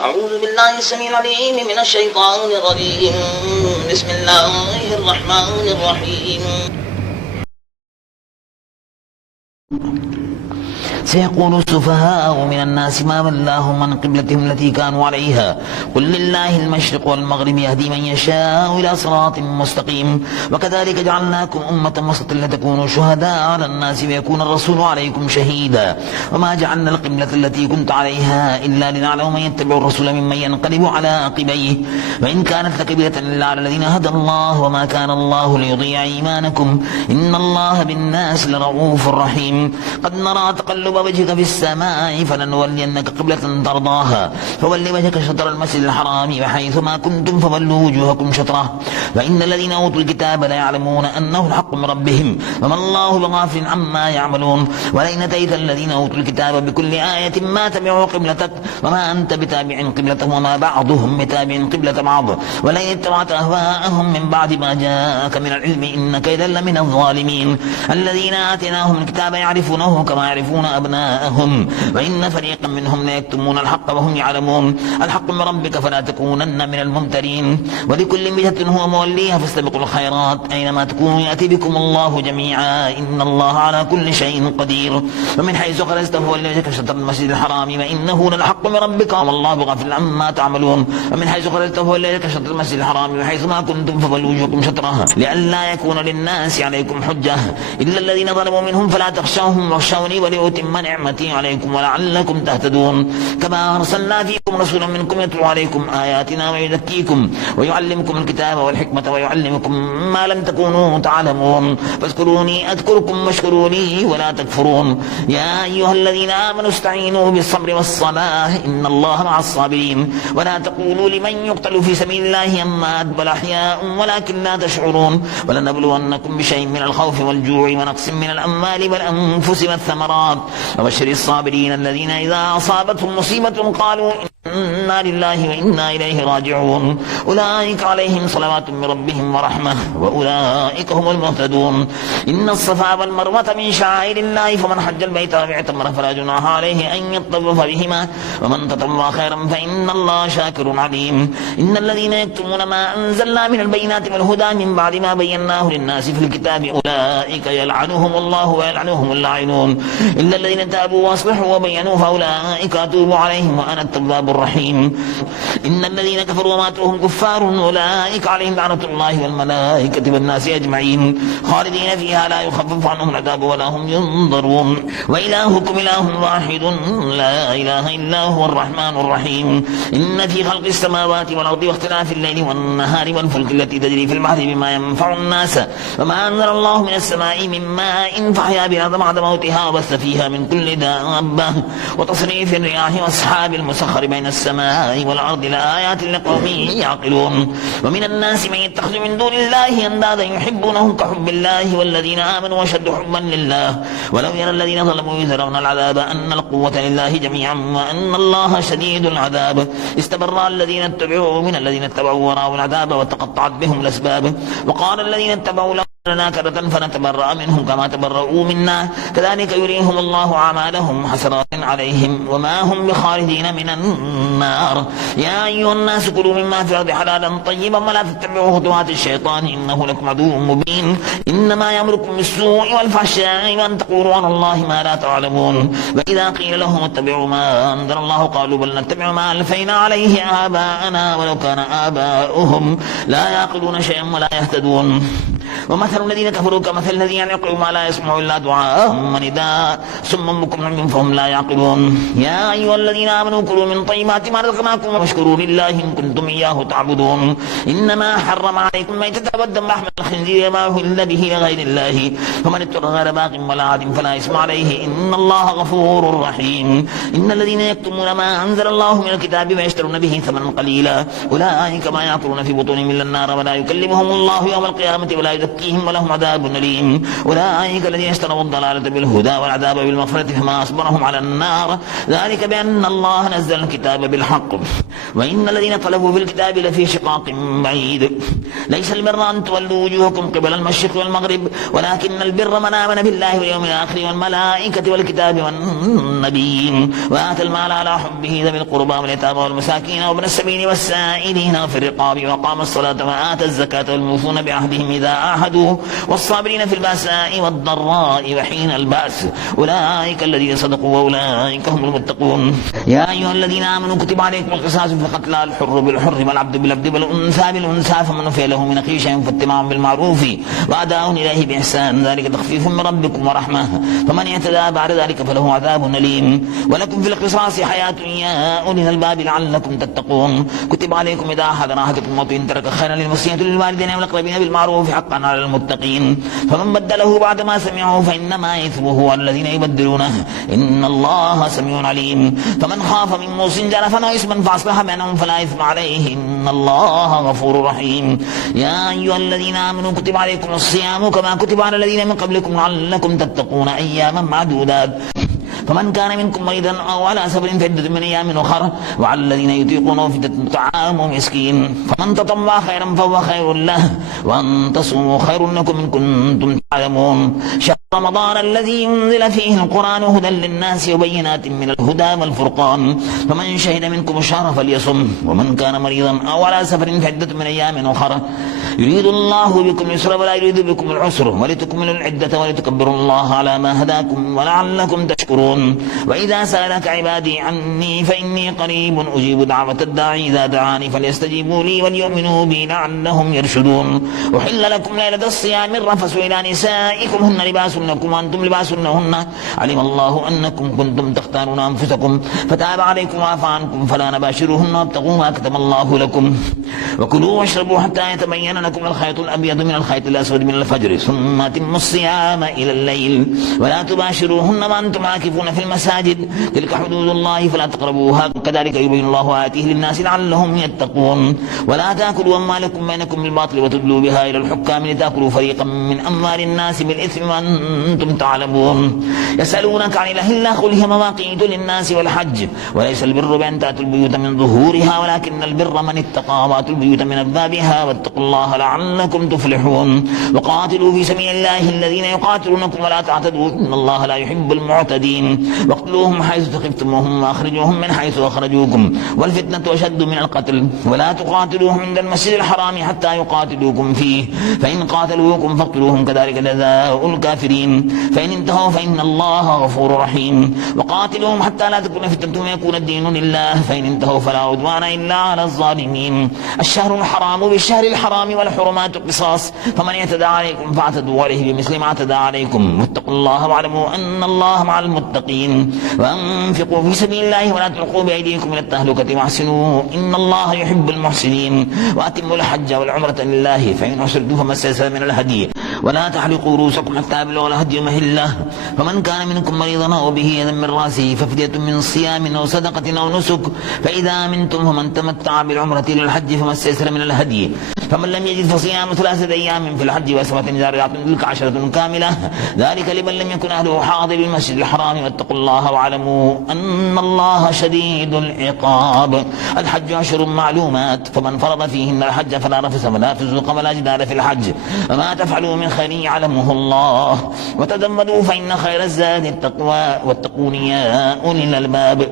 أعوذ بالله السميع العليم من الشيطان الرجيم. بسم الله الرحمن الرحيم. سيقول السفهاء من الناس ما ولاهم عن قبلتهم التي كانوا عليها قل لله المشرق والمغرب يهدي من يشاء إلى صراط مستقيم وكذلك جعلناكم أمة وسطا لتكونوا شهداء على الناس ويكون الرسول عليكم شهيدا وما جعلنا القبلة التي كنت عليها إلا لنعلم من يتبع الرسول ممن ينقلب على عقبيه وإن كانت لكبيرة إلا على الذين هدى الله وما كان الله ليضيع إيمانكم إن الله بالناس لرؤوف رحيم. قد نرى تقلب وجهك في السماء فلنولينك قبلة ترضاها فول وجهك شطر المسجد الحرام وحيث ما كنتم فولوا وجوهكم شطره وإن الذين أوتوا الكتاب ليعلمون أنه الحق من ربهم وما الله بغافل عما يعملون ولئن أتيت الذين أوتوا الكتاب بكل آية ما تبعوا قبلتك وما أنت بتابع قبلتهم وما بعضهم بتابع قبلة بعض ولئن اتبعت أهواءهم من بعد ما جاءك من العلم إنك إذا لمن الظالمين. الذين آتيناهم الكتاب يعرفونه كما يعرفون أبناءهم وإن فريقا منهم ليكتمون الحق وهم يعلمون. الحق من ربك فلا تكونن من الممترين ولكل وجهة هو موليها فاستبقوا الخيرات أينما تكونوا يأتي بكم الله جميعا إن الله على كل شيء قدير. ومن حيث خرجت فول وجهك شطر المسجد الحرام وإنه للحق من ربك وما الله بغافل عما تعملون. ومن حيث خرجت فول وجهك شطر المسجد الحرام وحيث ما كنتم فولوا وجوهكم شطرها لئلا يكون للناس عليكم حجة إلا الذين ظلموا منهم فلا تخشوهم واخشوني ولأتم نعمتي عليكم ولعلكم تهتدون. كما أرسلنا فيكم رسولا منكم يتلو عليكم آياتنا ويزكيكم ويعلمكم الكتاب والحكمة ويعلمكم ما لم تكونوا تعلمون فاذكروني أذكركم واشكروني ولا تكفرون. يا أيها الذين آمنوا استعينوا بالصبر والصلاة إن الله مع الصابرين ولا تقولوا لمن يقتل في سبيل الله أموات بل أحياء ولكن لا تشعرون ولنبلونكم بشيء من الخوف والجوع ونقص من الأموال والأنفس والثمرات وبشر الصابرين الذين إذا أصابتهم مصيبة قالوا إنا لله وإنا إليه راجعون أولئك عليهم صلوات من ربهم ورحمة وأولئك هم المهتدون. إن الصفا والمروة من شعائر الله فمن حج البيت أو اعتمر فلا جناح عليه أن يطوف بهما ومن تطوع خيرا فإن الله شاكر عليم. إن الذين يكتمون ما أنزلنا من البينات والهدى من بعد ما بيناه للناس في الكتاب أولئك يلعنهم الله ويلعنهم اللاعنون إلا الذين تابوا وأصلحوا وبينوا فأولئك أتوب عليهم وأنا التواب الرحيم. إن الذين كفروا وماتوا وهم كفار أولئك عليهم لعنة الله والملائكة والناس أجمعين خالدين فيها لا يخفف عنهم العذاب ولا هم ينظرون. وإلهكم إله واحد لا إله إلا هو الرحمن الرحيم. إن في خلق السماوات والأرض واختلاف الليل والنهار والفلك التي تجري في البحر بما ينفع الناس وما أنزل الله من السماء من ماء فأحيا بالأرض بعد موتها وبث فيها من كل دابة وتصريف الرياح والسحاب المسخر بين السماء والأرض لآيات لقوم يعقلون. ومن الناس من يتخذ من دون الله أندادا يحبونهم كحب الله والذين آمنوا أشد حبا لله ولو يرى الذين ظلموا يذرون العذاب أن القوة لله جميعا وأن الله شديد العذاب. استبرأ الذين اتبعوا من الذين اتبعوا ورأوا العذاب وتقطعت بهم الأسباب وقال الذين اتبعوا لنا كرة فنتبرأ منهم كما تبرؤوا منا كذلك يريهم الله أعمالهم حسرات عليهم وما هم بخالدين من النار. يا أيها الناس كلوا مما في الأرض حلالا طيبا ولا تتبعوا خطوات الشيطان إنه لكم عدو مبين. إنما يأمركم بالسوء والفحشاء وأن تقولوا على الله ما لا تعلمون. وإذا قيل لهم اتبعوا ما أنزل الله قالوا بل نتبع ما ألفينا عليه آباءنا ولو كان آباؤهم لا يعقلون شيئا ولا يهتدون. ومثل الذين كفروا كمثل الذي ينقل ما لا يسمع إلا دعاء ونداء صم بكم عمي فهم لا يعقلون. يا أيها الذين آمنوا كلوا من طيبات ما رزقناكم واشكروا لله إن كنتم إياه تعبدون. إنما حرم عليكم الميتة والدم ولحم الخنزير ما أهل به لغير الله فمن اضطر غير باغ ولا عاد فلا إثم عليه إن الله غفور رحيم. إن الذين يكتمون ما أنزل الله من الكتاب ويشترون به ثمنا قليلا أولئك ما يأكلون في بطونهم إلا النار ولا يكلمهم الله يوم القيامة ولا يزكيهم يزكيهم ولهم عذاب أليم. أولئك الذين اشتروا الضلالة بالهدى والعذاب بالمغفرة فما أصبرهم على النار ذلك بأن الله نزل الكتاب بالحق وإن الذين اختلفوا في الكتاب لفي شقاق بعيد. ليس البر أن تولوا وجوهكم قبل المشرق والمغرب ولكن البر من آمن بالله واليوم الآخر والملائكة والكتاب والنبيين وآتى المال على حبه ذوي القربى واليتامى والمساكين وابن السبيل والسائلين في الرقاب وأقام الصلاة وآتى الزكاة والموفون بعهدهم إذا عاهدوا والصابرين في البأساء والضراء وحين البأس أولئك الذين صدقوا وأولئك هم المتقون. يا أيها الذين آمنوا كتب عليكم القصاص في القتل الحر بالحر والعبد بالعبد والأنثى بالأنثى فمن عفي له من أخيه شيء فاتباع بالمعروف وأداء إليه بإحسان ذلك تخفيف من ربكم ورحمة فمن اعتدى بعد ذلك فله عذاب أليم. ولكم في القصاص حياة يا أولي الألباب لعلكم تتقون. كتب عليكم إذا أحد أحدكم الموت إن ترك خيرا للوصية للوالدين والأقربين بالمعروف حقا على المتقين فمن بدله بعد ما سمعه فإنما إثمه على الذين يبدلونه إن الله سميع عليم. فمن خاف من موص جنفا أو إثما فأصلح بينهم فلا إثم عليه إن الله غفور رحيم. يا أيها الذين آمنوا كتب عليكم الصيام كما كتب على الذين من قبلكم لعلكم تتقون أياما معدودات فمن كان منكم مريضا أو على سفر فعدة من أيام أخر وعلى الذين يطيقونه فدية طعام مسكين فمن تطوع خيرا فهو خير له وأن تصوموا خير لكم إن كنتم تعلمون. شهر رمضان الذي أنزل فيه القرآن هدى للناس وبينات من الهدى والفرقان فمن شهد منكم الشهر فليصم ومن كان مريضا أو على سفر فعدة من أيام أخر يريد الله بكم اليسر ولا يريد بكم العسر ولتكملوا العدة ولتكبروا الله على ما هداكم ولعلكم تشكرون. وإذا سألك عبادي عني فإني قريب أجيب دعوة الداعي إذا دعاني فليستجيبوا لي وليؤمنوا بي لعلهم يرشدون. أحل لكم ليلة الصيام الرفث إلى نسائكم هن لباس لكم وأنتم لباس لهن علم الله أنكم كنتم تختارون أنفسكم فتاب عليكم وعفى عنكم فلا نباشروهن وابتغوا ما كتب الله لكم وكلوا واشربوا حتى يتبين لكم الخيط الأبيض من الخيط الأسود من الفجر ثم أتموا الصيام إلى الليل ولا تباشروهن وأنتم عاكفون في المساجد تلك حدود الله فلا تقربوها كذلك يبين الله آياته للناس لعلهم يتقون. ولا تأكلوا أموالكم بينكم بالباطل وتدلوا بها إلى الحكام لتأكلوا فريقا من أموال الناس بالإثم وأنتم تعلمون. يسألونك عن الأهلة قل هي مواقيت للناس والحج وليس البر بأن تأتوا البيوت من ظهورها ولكن البر من اتقى وأتوا البيوت من أبوابها واتقوا الله لعلكم تفلحون. وقاتلوا في سبيل الله الذين يقاتلونكم ولا تعتدوا إن الله لا يحب المعتدين. واقتلوهم حيث ثقفتموهم وأخرجوهم من حيث أخرجوكم والفتنة أشد من القتل ولا تقاتلوهم عند المسجد الحرام حتى يقاتلوكم فيه فإن قاتلوكم فاقتلوهم كذلك جزاء الكافرين فإن انتهوا فإن الله غفور رحيم. وقاتلوهم حتى لا تكون فتنة ويكون الدين لله فإن انتهوا فلا عدوان إلا على الظالمين. الشهر الحرام بالشهر الحرام والحرمات قصاص فمن اعتدى عليكم فاعتدوا عليه بمثل ما اعتدى عليكم واتقوا الله واعلموا أن الله مع المتقين. وأنفقوا في سبيل الله ولا تلقوا بأيديكم إلى التهلكة واحسنوا إن الله يحب المحسنين. وأتموا الحج والعمرة لله فإن أحصرتم فما استيسر من الهدي ولا تحلقوا رؤوسكم حتى يبلغ الهدي محله فمن كان منكم مريضا أو به أذى من رأسه ففدية من صيام أو صدقة أو نسك فإذا أمنتم فمن تمتع بالعمرة إلى الحج فما استيسر من الهدي فمن لم يجد فصيام 3 أيام في الحج وأسمة إذا رجعتم تلك 10 كاملة ذلك لمن لم يكن أهله حاضر المسجد الحرام واتقوا الله واعلموا أن الله شديد العقاب. الحج أشهر معلومات فمن فرض فيهن الحج فلا رفث ولا فسوق ولا جدال في الحج وما تفعلوا من خير يعلمه الله وتزودوا فإن خير الزاد التقوى واتقون يا أولي الألباب.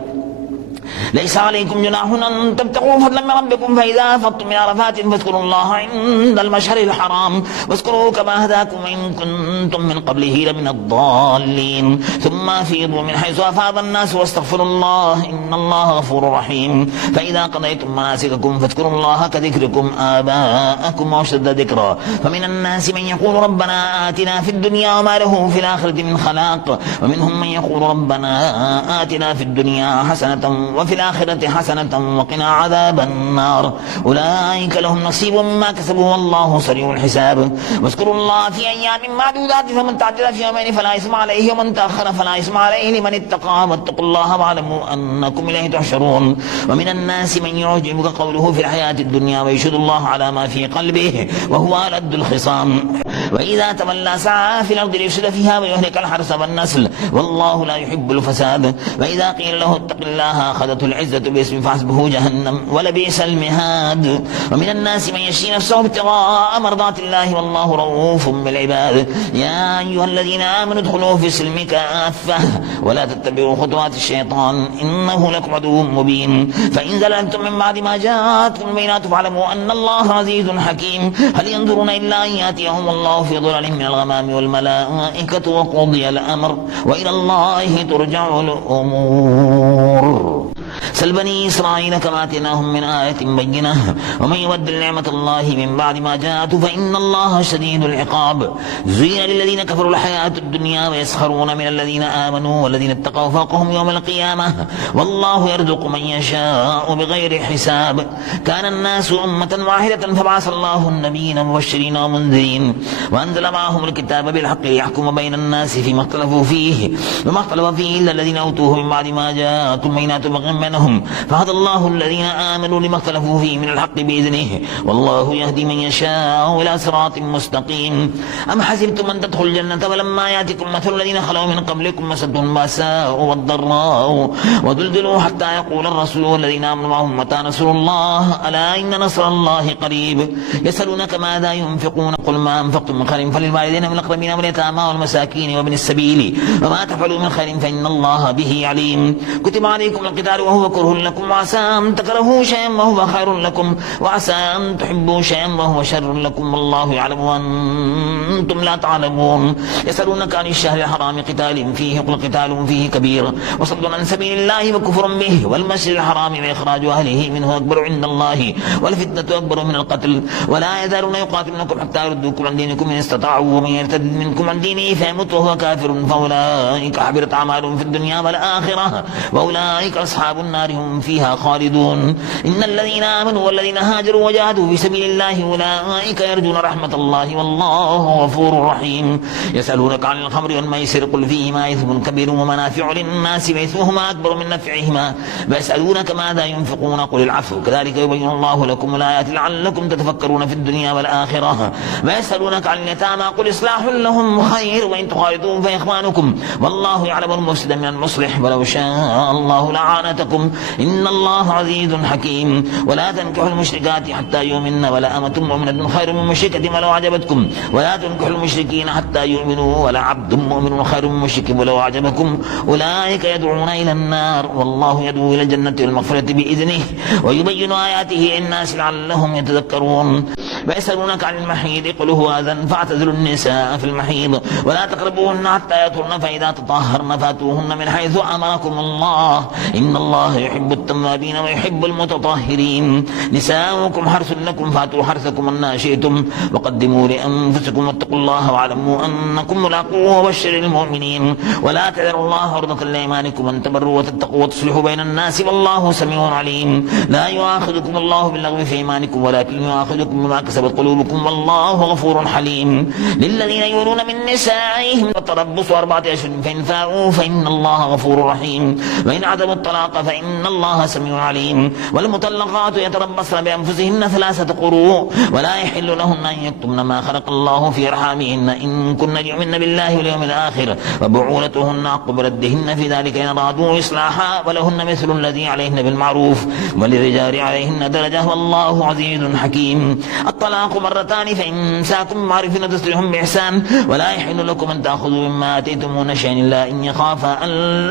ليس عليكم جناح أن تبتغوا فضلا من ربكم فإذا أفضتم من عرفات فاذكروا الله عند المشعر الحرام واذكروا كما هداكم إن كنتم من قبله لمن الضالين ثم أفيضوا من حيث أفاض الناس واستغفروا الله إن الله غفور رحيم. فإذا قضيتم مناسككم فاذكروا الله كذكركم آباءكم وأشد ذكرا فمن الناس من يقول ربنا آتنا في الدنيا وما له في الآخرة من خلاق ومنهم من يقول ربنا آتنا في الدنيا حسنة وفي الآخرة حسنة وقنا عذاب النار أولئك لهم نصيب مما كسبوا والله سريع الحساب. واذكروا الله في أيام معدودات فمن تعجل في يومين فلا إثم عليه ومن تأخر فلا إثم عليه لمن اتقى واتقوا الله واعلموا أنكم إليه تحشرون. ومن الناس من يعجبك قوله في الحياة الدنيا ويشهد الله على ما في قلبه وهو ألد الخصام وإذا تولى سعى في الأرض ليفسد فيها ويهلك الحرث والنسل والله لا يحب الفساد. وإذا قيل له اتق الله أخذته العزة باسم فحسبه جهنم ولبئس المهاد. ومن الناس من يشري نفسه ابتغاء مرضات الله والله رؤوف بالعباد. يا أيها الذين آمنوا ادخلوا في السلم كافة ولا تتبعوا خطوات الشيطان إنه لكم عدو مبين. فإن زللتم من بعد ما جاءتكم البينات فاعلموا أن الله عزيز حكيم. هل ينظرون إلا أن يأتيهم الله في ظلل من الغمام والملائكة وقضي الأمر وإلى الله ترجع الأمور. سل بني إسرائيل كما آتيناهم من آية بينة ومن يبدل نعمة الله من بعد ما جاءته فإن الله شديد العقاب. زين للذين كفروا الحياة الدنيا ويسخرون من الذين آمنوا والذين اتقوا فوقهم يوم القيامة والله يرزق من يشاء بغير حساب. كان الناس أمة واحدة فبعث الله النبيين مبشرين ومنذرين وأنزل معهم الكتاب بالحق ليحكم بين الناس فيما اختلفوا فيه وما اختلف فيه إلا الذين أوتوه من بعد ما جاءتهم بينات بغيا بينهم فهدى الله الذين آمنوا لما اختلفوا فيه من الحق بإذنه والله يهدي من يشاء إلى صراط مستقيم. أم حسبتم أن تدخلوا الجنة ولما يأتكم مثل الذين خلوا من قبلكم مستهم البأساء والضراء وزلزلوا حتى يقول الرسول والذين آمنوا معه متى نصر الله ألا إن نصر الله قريب. يسألونك ماذا ينفقون قل ما أنفقتم من خير فللوالدين والأقربين واليتامى والمساكين وابن السبيل وما تفعلوا من خير فإن الله به عليم. كتب عليكم القتال وهو كره لكم وعسى أن تكرهوا شيئا وهو خير لكم وعسى أن تحبوا شيئا وهو شر لكم والله يعلم وأنتم لا تعلمون. يسألونك عن الشهر الحرام قتال فيه قل قتال فيه كبير وصد عن سبيل الله وكفر به والمسجد الحرام وإخراج أهله منه أكبر عند الله والفتنة أكبر من القتل ولا يزالون يقاتلونكم حتى يردوكم عن دينكم إن استطاعوا ومن يرتد منكم عن دينه فيمت وهو كافر فأولئك حبطت أعمالهم في الدنيا والآخرة وأولئك أصحاب النار هم فيها خالدون. إن الذين آمنوا والذين هاجروا وجاهدوا في سبيل الله أولئك يرجون رحمة الله والله غفور رحيم. يسألونك عن الخمر والميسر قل فيهما إثم كبير ومنافع للناس وإثمهما أكبر من نفعهما ويسألونك ماذا ينفقون قل العفو كذلك يبين الله لكم الآيات لعلكم تتفكرون في الدنيا والآخرة. ويسألونك عن اليتامى قل إصلاح لهم خير وإن تخالطوهم فإخوانكم والله يعلم المفسد من المصلح ولو شاء الله لعانتكم إن الله عزيز حكيم. ولا تنكحوا المشركات حتى يؤمن ولا أمة مؤمنة خير من مشركة ولو أعجبتكم ولا تنكحوا المشركين حتى يؤمنوا ولا عبد مؤمن خير من مشرك ولو أعجبكم أولئك يدعون إلى النار والله يدعو إلى الجنة والمغفرة بإذنه ويبين آياته للناس لعلهم يتذكرون. ويسألونك عن المحيض قل هو أذى فاعتزلوا النساء في المحيض ولا تقربوهن حتى يطهرن فإذا تطهرن فاتوهن من حيث أمركم الله إن الله يحب التوابين ويحب المتطهرين. نساؤكم حرث لكم فاتوا حرثكم أن شئتم وقدموا لأنفسكم واتقوا الله واعلموا أنكم ملاقوه وبشر المؤمنين. ولا تذروا الله عرضة لأيمانكم أن تبروا وتتقوا وتصلحوا بين الناس والله سميع عليم. لا يؤاخذكم الله باللغو في أيمانكم ولكن يؤاخذكم بما كسبت قلوبكم والله غفور حليم. للذين يؤلون من نسائهم التربص 4 أشهر فإن فاءوا فإن الله غفور رحيم وإن عدموا الطلاق فإن الله سميع عليم. والمطلقات يتربصن بأنفسهن 3 قروء ولا يحل لهن أن يكتمن ما خلق الله في أرحامهن إن كن يؤمن بالله واليوم الآخر وبعولتهن حق بردهن في ذلك إن أرادوا إصلاحا ولهن مثل الذي عليهن بالمعروف وللرجال عليهن درجة والله عزيز حكيم. الطلاق 2 مرتان فإن إمساك بمعروف وتسريح بإحسان ولا يحل لكم أن تأخذوا مما آتيتموهن شيئا إلا أن يخافا أن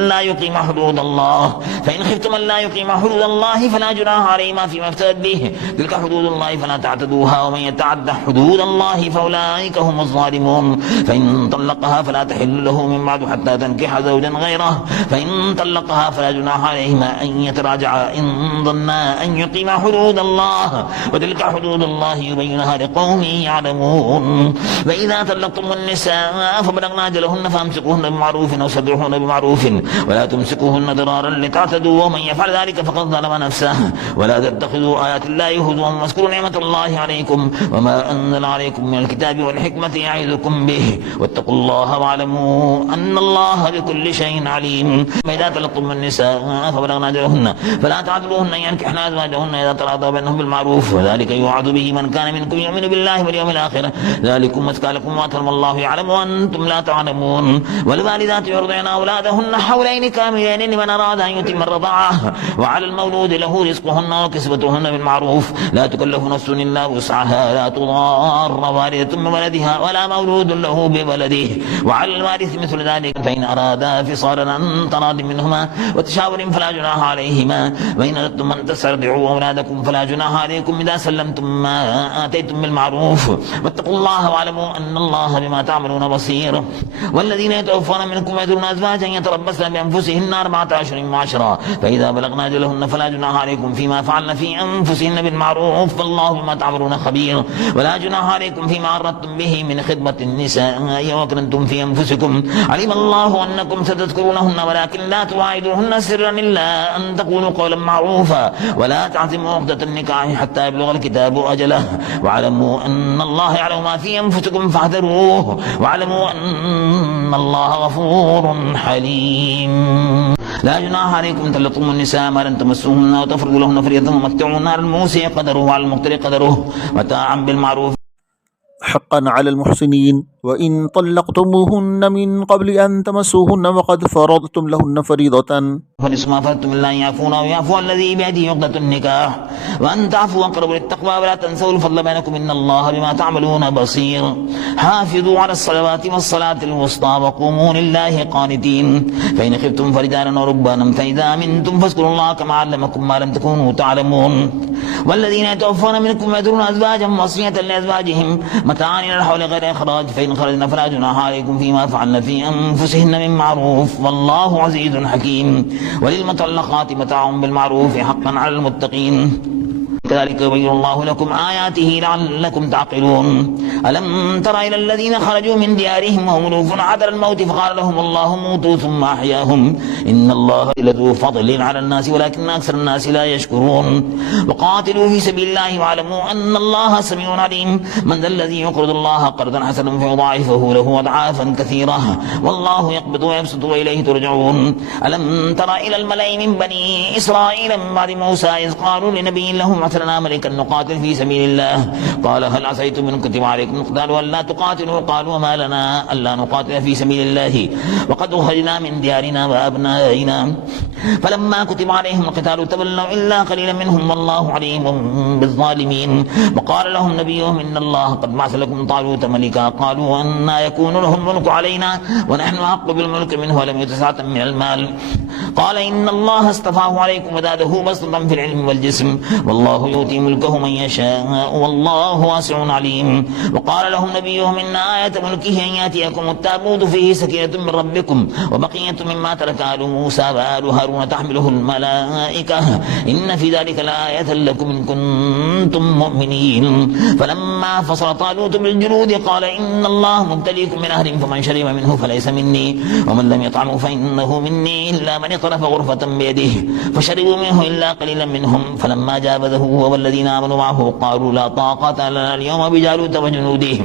لا يقيما حدود الله فإن خفتم أن لا يقيما حدود الله فلا جناح عليهما فيما افتدت به تلك حدود الله فلا تعتدوها ومن يتعد حدود الله فأولئك هم الظالمون. فإن طلقها فلا تحل له من بعد حتى تنكح زوجا غيره فإن طلقها فلا جناح عليهما أن يتراجعا إن ظنا أن يقيما حدود الله وتلك حدود الله يبينها لقوم يعلمون. وإذا طلقتم النساء فبلغن أجلهن فأمسكوهن بمعروف أو سرحوهن بمعروف ولا تمسكوهن ضرارا لتعتدوا فاحذروه ومن يفعل ذلك فقد ظلم نفسه ولا تتخذوا آيات الله هزوا واذكروا نعمة الله عليكم وما أنزل عليكم من الكتاب والحكمة يعظكم به واتقوا الله واعلموا أن الله بكل شيء عليم. فإذا طلقتم النساء فبلغن أجلهن فلا تعذروهن أن ينكحن أزواجهن إذا تراضوا بينهم بالمعروف وذلك يوعظ به من كان منكم يؤمن بالله واليوم الآخر ذلكم أزكى لكم وأطهر والله يعلم وأنتم لا تعلمون. والوالدات يرضعن أولادهن حولين كاملين لمن أراد أن يتم الرضاعة وعلى المولود له رزقهن وكسوتهن بالمعروف لا تكلف نفس إلا وسعها لا تضار والدة بولدها ولا مولود له بولده وعلى الوارث مثل ذلك فإن أرادا فصالا عن تراض منهما وتشاور فلا جناح عليهما وإن أردتم أن تسترضعوا أولادكم فلا جناح عليكم إذا سلمتم ما آتيتم بالمعروف واتقوا الله واعلموا أن الله بما تعملون بصير. والذين يتوفون منكم ويذرون أزواجا يتربصن بأنفسهن 4 أشهر وعشرا فإذا بلغن أجلهن فلا جناح عليكم فيما فعلن في أنفسهن بالمعروف والله بما تعملون خبير. ولا جناح عليكم فيما عرضتم به من خدمة النساء وأكننتم في أنفسكم علم الله أنكم ستذكرونهن ولكن لا تواعدوهن سرا إلا أن تقولوا قولا معروفا ولا تعزموا عقدة النكاح حتى يبلغ الكتاب أجله واعلموا أن الله يعلم ما في أنفسكم فاحذروه واعلموا أن الله غفور حليم. لا جناح عليكم أن تطلقوا النساء ما لم تمسوهن وتفرضوا لهن فريضة ومتعوهن على الموسع قدره وعلى المقتر قدره متاعا بالمعروف حقا على المحسنين. وإن طلقتموهن من قبل أن تمسوهن وقد فرضتم لهن فريضة فنصف ما فرضتم إلا أن يعفون أو يعفو الذي بيده عقدة النكاح وأن تعفوا أقرب للتقوى ولا تنسوا الفضل بينكم إن الله بما تعملون بصير. حافظوا على الصلوات والصلاة الوسطى وقوموا لله قانتين فإن خفتم فرجالا وركبانا فإذا أمنتم فاذكروا الله كما علمكم ما لم تكونوا تعلمون. والذين يتوفون منكم ويذرون أزواجا وصية لأزواجهم متاعا إلى الحول غير إخراج فإن خرجن فلا جناح عليكم فيما فعلن في أنفسهن من معروف والله عزيز حكيم. وللمطلقات متاع بالمعروف حقا على المتقين كذلك يبين الله لكم آياته لعلكم تعقلون. ألم تر إلى الذين خرجوا من ديارهم وهم ألوف حذر الموت فقال لهم الله موتوا ثم أحياهم إن الله لذو فضل على الناس ولكن أكثر الناس لا يشكرون. وقاتلوا في سبيل الله واعلموا أن الله سميع عليم. من ذا الذي يقرض الله قرضا حسنا فيضاعفه له أضعافا كثيرة والله يقبض ويبسط وإليه ترجعون. ألم تر إلى الملأ من بني إسرائيل من بعد موسى إذ قالوا لنبي لهم لنا ملكا نقاتل في سبيل الله قال هل عسيتم من كتب عليكم القتال ألا تقاتلوا قالوا وما لنا ألا نقاتل في سبيل الله وقد أخرجنا من ديارنا وأبنائنا فلما كتب عليهم القتال تولوا إلا قليلا منهم والله عليم بالظالمين. وقال لهم نبيهم إن الله قد بعث لكم طالوت ملكا قالوا أنا يكون له الملك علينا ونحن أحق بالملك منه ولم يؤت سعة من المال قال إن الله اصطفاه عليكم وزاده بسطة في العلم والجسم والله يؤتي ملكه من يشاء والله واسع عليم. وقال لهم نبيهم إن آية ملكه أن يأتيكم التابوت فيه سكينة من ربكم وبقية مما ترك آل موسى وآل هارون تحمله الملائكة إن في ذلك لآية لكم إن كنتم مؤمنين. فلما فصل طالوت بالجنود قال إن الله مبتليكم من نهر فمن شرب منه فليس مني ومن لم يطعمه فإنه مني إلا من اقترف غرفة بيده فشربوا منه إلا قليلا منهم فلما جاوزه هو والذين آمنوا معه قالوا لا طاقة لنا اليوم بجالوت وجنوده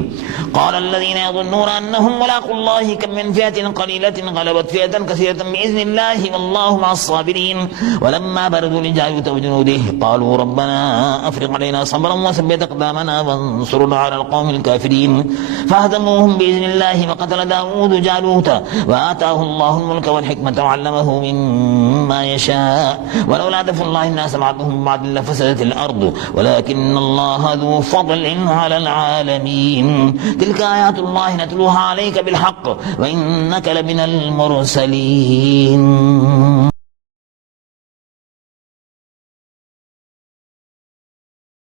قال الذين يظنون أنهم ملاقوا الله كم من فئة قليلة غلبت فئة كثيرة بإذن الله والله مع الصابرين. ولما بردوا لجالوت وجنوده قالوا ربنا أفرغ علينا صبرا وثبت أقدامنا وانصرنا على القوم الكافرين فهزموهم بإذن الله وقتل داود جالوت وآتاه الله الملك والحكمة وعلمه مما يشاء ولولا دفع الله الناس بعضهم ببعض لفسدت الأرض ولكن الله ذو فضل على العالمين. تلك آيات الله نتلوها عليك بالحق وإنك لمن المرسلين.